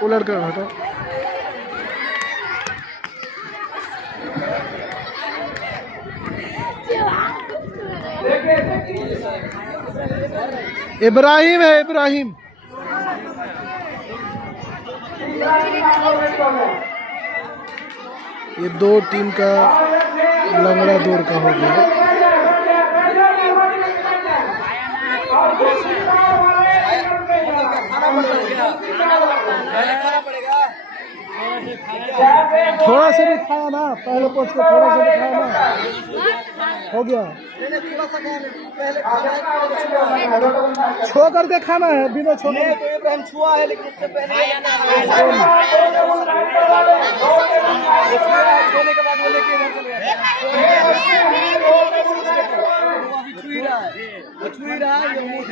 Cooler का हटो। इब्राहिम है, इब्राहिम। ये दो टीम का लंगड़ा दौड़ का हो गया। थोड़ा सा भी खाया ना, पहले पहुंच के थोड़ा सा भी खाया ना, हो गया। छो करके खाना है, बिना छो तो इब्राहिम छुआ है, लेकिन उससे पहले छोने के बाद वो लेके इधर चले गए। छुई रहा है, ये मुंह